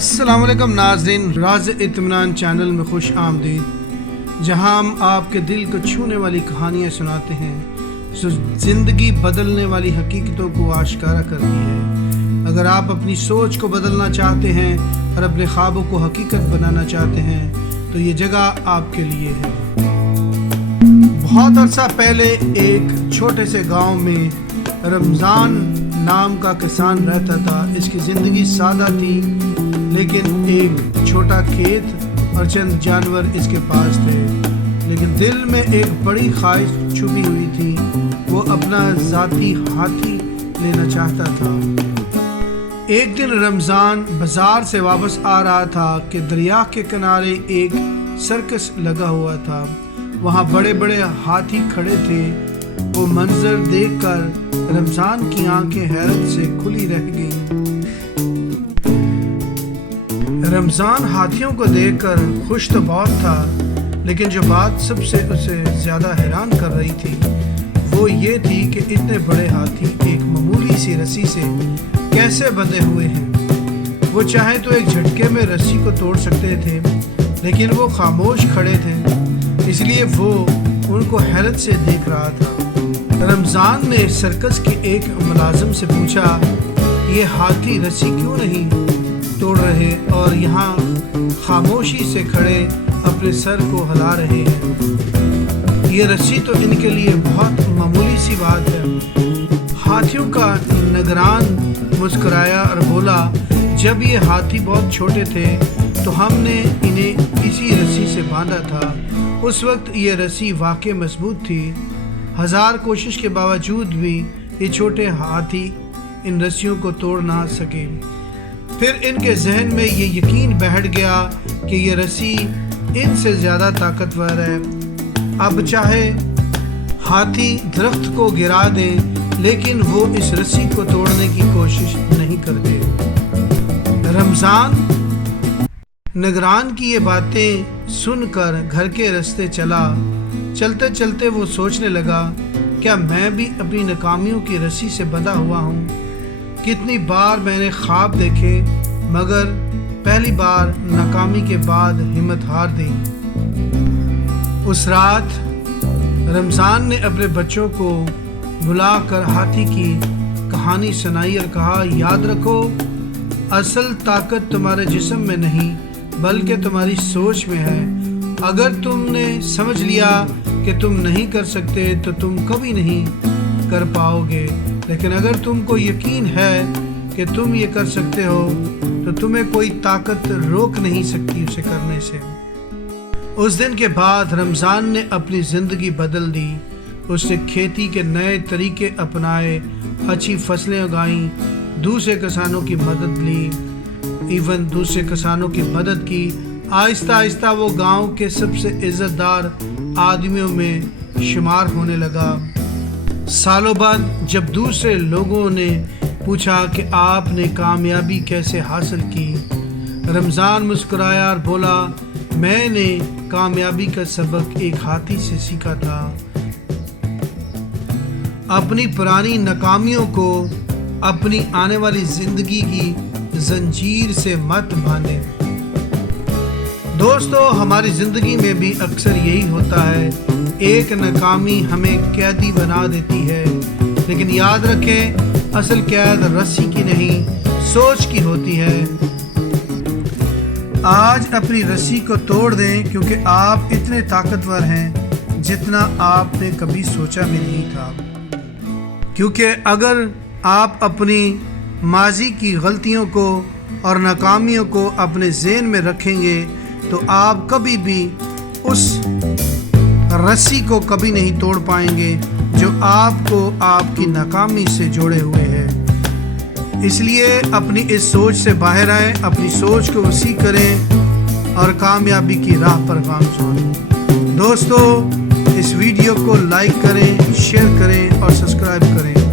अस्सलाम वालेकुम नाज़रीन, राज़ इत्मीनान चैनल में खुश आमदीद, जहां हम आपके दिल को छूने वाली कहानियां सुनाते हैं जो ज़िंदगी बदलने वाली हकीकतों को आश्कारा करती है। अगर आप अपनी सोच को बदलना चाहते हैं और अपने ख्वाबों को हकीकत बनाना चाहते हैं तो ये जगह आपके लिए है। बहुत अरसा पहले एक छोटे से गांव में रमज़ान नाम का किसान रहता था। इसकी ज़िंदगी सादा थी, लेकिन एक छोटा खेत और चंद जानवर इसके पास थे। लेकिन दिल में एक बड़ी ख्वाहिश छुपी हुई थी, वो अपना ज़ाती हाथी लेना चाहता था। एक दिन रमज़ान बाज़ार से वापस आ रहा था कि दरिया के किनारे एक सर्कस लगा हुआ था। वहाँ बड़े बड़े हाथी खड़े थे। वो मंजर देखकर रमज़ान की आंखें हैरत से खुली रह गईं। रमज़ान हाथियों को देखकर खुश तो बहुत था, लेकिन जो बात सबसे उसे ज़्यादा हैरान कर रही थी वो ये थी कि इतने बड़े हाथी एक मामूली सी रस्सी से कैसे बंधे हुए हैं। वो चाहे तो एक झटके में रस्सी को तोड़ सकते थे, लेकिन वो खामोश खड़े थे, इसलिए वो उनको हैरत से देख रहा था। रमज़ान ने सर्कस के एक मुलाजिम से पूछा, ये हाथी रस्सी क्यों नहीं तोड़ रहे और यहाँ खामोशी से खड़े अपने सर को हिला रहे हैं? ये रस्सी तो इनके लिए बहुत मामूली सी बात है। हाथियों का निगरान मुस्कुराया और बोला, जब ये हाथी बहुत छोटे थे तो हमने इन्हें इसी रस्सी से बांधा था। उस वक्त ये रस्सी वाकई मजबूत थी। हजार कोशिश के बावजूद भी ये छोटे हाथी इन रस्सियों को तोड़ ना सके। फिर इनके जहन में ये यकीन बैठ गया कि ये रस्सी इनसे ज़्यादा ताकतवर है। अब चाहे हाथी दरख्त को गिरा दे, लेकिन वो इस रस्सी को तोड़ने की कोशिश नहीं करते। रमज़ान निगरान की ये बातें सुनकर घर के रास्ते चला। चलते चलते वो सोचने लगा, क्या मैं भी अपनी नाकामियों की रस्सी से बंधा हुआ हूँ? कितनी बार मैंने ख्वाब देखे, मगर पहली बार नाकामी के बाद हिम्मत हार दी। उस रात रमज़ान ने अपने बच्चों को बुलाकर हाथी की कहानी सुनाई और कहा, याद रखो, असल ताकत तुम्हारे जिस्म में नहीं बल्कि तुम्हारी सोच में है। अगर तुमने समझ लिया कि तुम नहीं कर सकते तो तुम कभी नहीं कर पाओगे, लेकिन अगर तुमको यकीन है कि तुम ये कर सकते हो तो तुम्हें कोई ताकत रोक नहीं सकती उसे करने से। उस दिन के बाद रमज़ान ने अपनी ज़िंदगी बदल दी। उसने खेती के नए तरीके अपनाए, अच्छी फसलें उगाईं, दूसरे किसानों की मदद ली, दूसरे किसानों की मदद की। आहिस्ता आहिस्ता वो गांव के सबसे इज़्ज़तदार आदमियों में शुमार होने लगा। सालों बाद जब दूसरे लोगों ने पूछा कि आपने कामयाबी कैसे हासिल की, रमज़ान मुस्कुराया और बोला, मैंने कामयाबी का सबक एक हाथी से सीखा था। अपनी पुरानी नाकामियों को अपनी आने वाली ज़िंदगी की जंजीर से मत बांधे। दोस्तों, हमारी ज़िंदगी में भी अक्सर यही होता है, एक नाकामी हमें कैदी बना देती है, लेकिन याद रखें, असल कैद रस्सी की नहीं सोच की होती है। आज अपनी रस्सी को तोड़ दें, क्योंकि आप इतने ताकतवर हैं जितना आपने कभी सोचा भी नहीं था। क्योंकि अगर आप अपनी माजी की गलतियों को और नाकामियों को अपने ज़हन में रखेंगे तो आप कभी भी उस रस्सी को कभी नहीं तोड़ पाएंगे जो आपको आपकी नाकामी से जोड़े हुए हैं। इसलिए अपनी इस सोच से बाहर आएं, अपनी सोच को वसी करें और कामयाबी की राह पर गामज़न। दोस्तों, इस वीडियो को लाइक करें, शेयर करें और सब्सक्राइब करें।